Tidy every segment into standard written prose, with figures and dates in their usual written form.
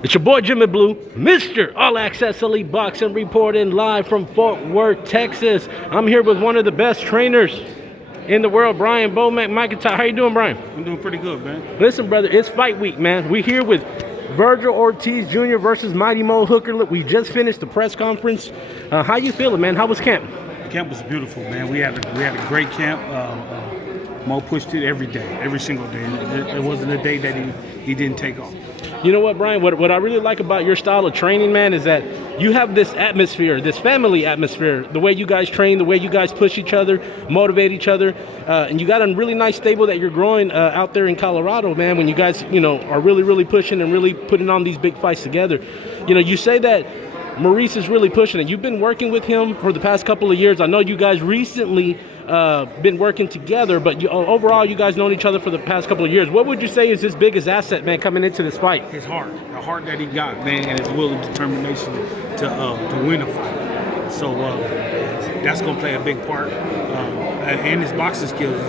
It's your boy Jimmy Blue, Mr. All Access Elite Boxing, reporting live from Fort Worth, Texas. I'm here with one of the best trainers in the world, Brian Bomac Macintyre. How you doing, Brian? I'm doing pretty good, man. Listen, brother, it's fight week, man. We're here with Vergil Ortiz Jr. versus Mighty Mo Hooker. Look, we just finished the press conference. How you feeling, man? How was camp? The camp was beautiful, man. We had a great camp. Mo pushed it every day, every single day. There wasn't a day that he didn't take off. You know what, Brian? What I really like about your style of training, man, is that you have this atmosphere, this family atmosphere. The way you guys train, the way you guys push each other, motivate each other, and you got a really nice stable that you're growing out there in Colorado, man. When you guys, are really pushing and really putting on these big fights together. You say that Maurice is really pushing it. You've been working with him for the past couple of years. I know you guys recently been working together, but overall, you guys known each other for the past couple of years. What would you say is his biggest asset, man, coming into this fight? His heart, the heart that he got, man, and his will and determination to win a fight. So that's going to play a big part. And his boxing skills.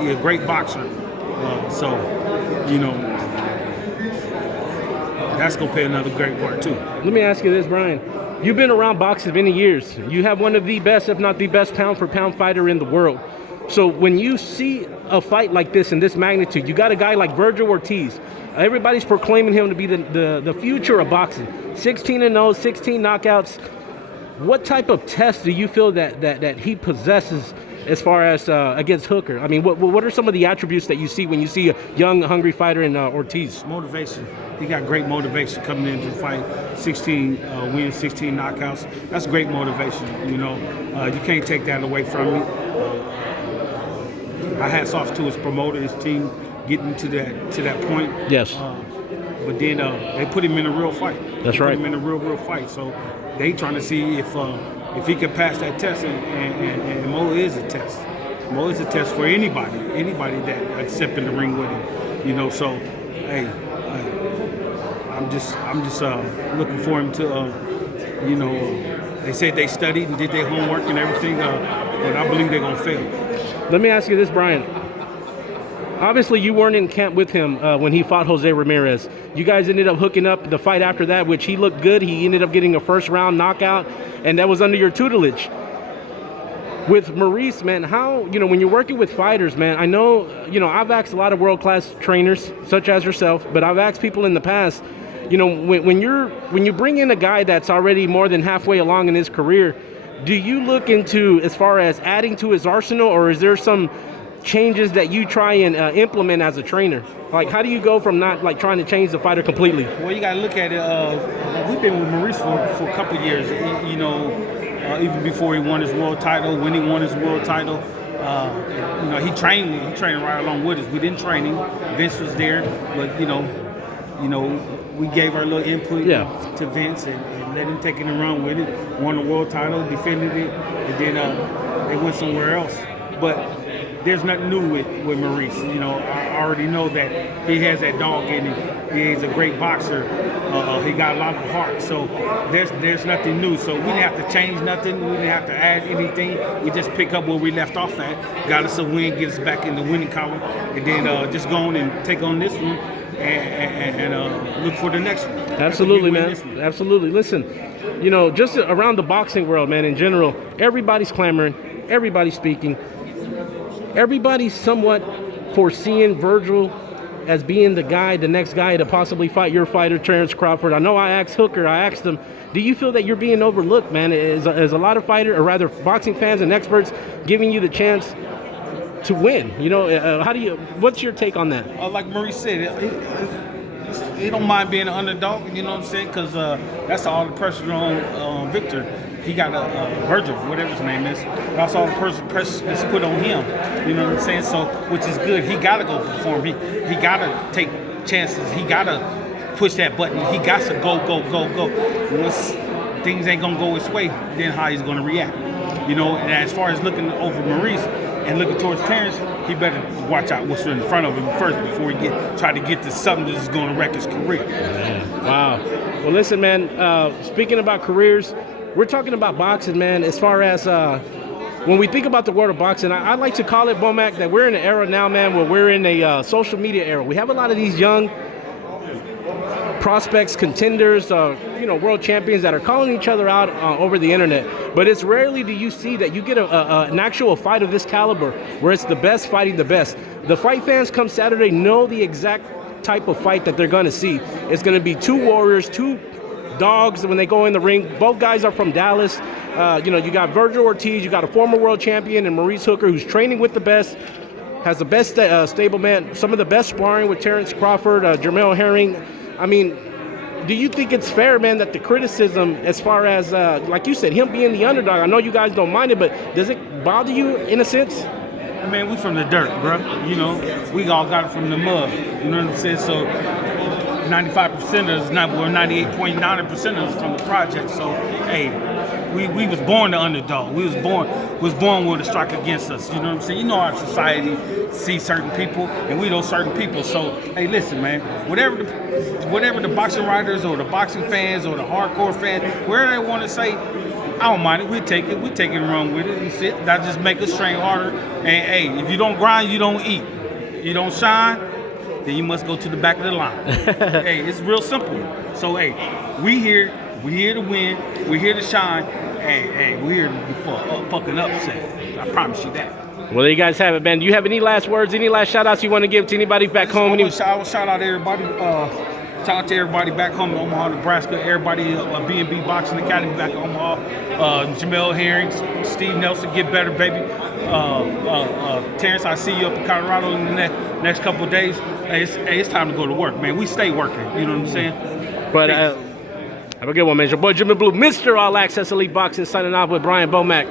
He's a great boxer. That's going to play another great part, too. Let me ask you this, Brian. You've been around boxing many years. You have one of the best, if not the best, pound-for-pound fighter in the world. So when you see a fight like this in this magnitude, you got a guy like Vergil Ortiz. Everybody's proclaiming him to be the future of boxing. 16-0, 16 knockouts. What type of test do you feel that he possesses as far as against Hooker? I mean, what are some of the attributes that you see when you see a young, hungry fighter in Ortiz? Motivation. He got great motivation coming into the fight. 16 wins, 16 knockouts. That's great motivation. You can't take that away from me. I hats off to his promoter, his team, getting to that point. Yes. But then they put him in a real fight. That's right. Put him in a real fight. So they trying to see if he can pass that test, and Mo is a test. Mo is a test for anybody that step in the ring with him. So hey, I'm just looking for him to they said they studied and did their homework and everything, but I believe they're gonna fail. Let me ask you this, Brian. Obviously, you weren't in camp with him when he fought Jose Ramirez. You guys ended up hooking up the fight after that, which he looked good. He ended up getting a first-round knockout, and that was under your tutelage. With Maurice, man, how, when you're working with fighters, man, I know, I've asked a lot of world-class trainers, such as yourself, but I've asked people in the past, when you bring in a guy that's already more than halfway along in his career, do you look into as far as adding to his arsenal, or is there some changes that you try and implement as a trainer? Like, how do you go from not trying to change the fighter completely? Well, you got to look at it. We've been with Maurice for a couple of years. Even before he won his world title, when he won his world title, he trained right along with us. We didn't train him. Vince was there, but we gave our little input to Vince and let him take it and run with it. Won the world title, defended it, and then they went somewhere else. But there's nothing new with Maurice. I already know that he has that dog in him. He's a great boxer. He got a lot of heart. So there's nothing new. So we didn't have to change nothing. We didn't have to add anything. We just pick up where we left off at. Got us a win, get us back in the winning column, and then just go on and take on this one and look for the next one. Absolutely, man. Absolutely. Listen, just around the boxing world, man, in general, everybody's clamoring, everybody's speaking. Everybody's somewhat foreseeing Virgil as being the next guy to possibly fight your fighter, Terence Crawford. I know I asked Hooker, I asked him, do you feel that you're being overlooked, man? Is a lot of boxing fans and experts giving you the chance to win? What's your take on that? Like Maurice said, he don't mind being an underdog, you know what I'm saying? Because that's all the pressure on Victor. He got a Virgil, whatever his name is. That's all the pressure that's put on him. You know what I'm saying? So, which is good. He got to go perform. He got to take chances. He got to push that button. He got to go. Once things ain't going to go his way, then how he's going to react. And as far as looking over Maurice and looking towards Terence, he better watch out what's in front of him first before he try to get to something that's going to wreck his career. Wow. Well, listen, man, speaking about careers, we're talking about boxing, man, as far as when we think about the world of boxing, I like to call it, Bomac, that we're in an era now, man, where we're in a social media era. We have a lot of these young prospects, contenders, world champions that are calling each other out over the internet. But it's rarely do you see that you get an actual fight of this caliber where it's the best fighting the best. The fight fans come Saturday know the exact type of fight that they're going to see. It's going to be two warriors, two dogs when they go in the ring. Both guys are from Dallas. You got Vergil Ortiz, you got a former world champion, and Maurice Hooker, who's training with the best, has the best stable man, some of the best sparring with Terence Crawford, Jermell Herring. I mean, do you think it's fair, man, that the criticism as far as, like you said, him being the underdog, I know you guys don't mind it, but does it bother you in a sense? I mean, we from the dirt, bro. We all got it from the mud. You know what I'm saying? So 95% of us, 98.9% of us from the project. So, hey, we was born the underdog. We was born with a strike against us. You know what I'm saying? You know our society sees certain people, and we those certain people. So, hey, listen, man. Whatever the boxing writers or the boxing fans or the hardcore fans, whatever they want to say, I don't mind it. We take it and run with it. And shit. That just make us train harder. And hey, if you don't grind, you don't eat. You don't shine, then you must go to the back of the line. Hey, it's real simple. So hey, we here to win. We're here to shine. Hey, we're here for a fucking upset. I promise you that. Well, there you guys have it, man. Do you have any last words, any last shout outs you want to give to anybody back home? I will shout out everybody. Shout out to everybody back home in Omaha, Nebraska. Everybody B&B Boxing Academy back in Omaha. Jermell Herring, Steve Nelson, get better, baby. Terrence, I see you up in Colorado in the next couple of days. Hey, it's time to go to work, man. We stay working. You know what I'm saying? But have a good one, man. It's your boy Jimmy Blue, Mr. All Access Elite Boxing, signing off with Brian Bomac.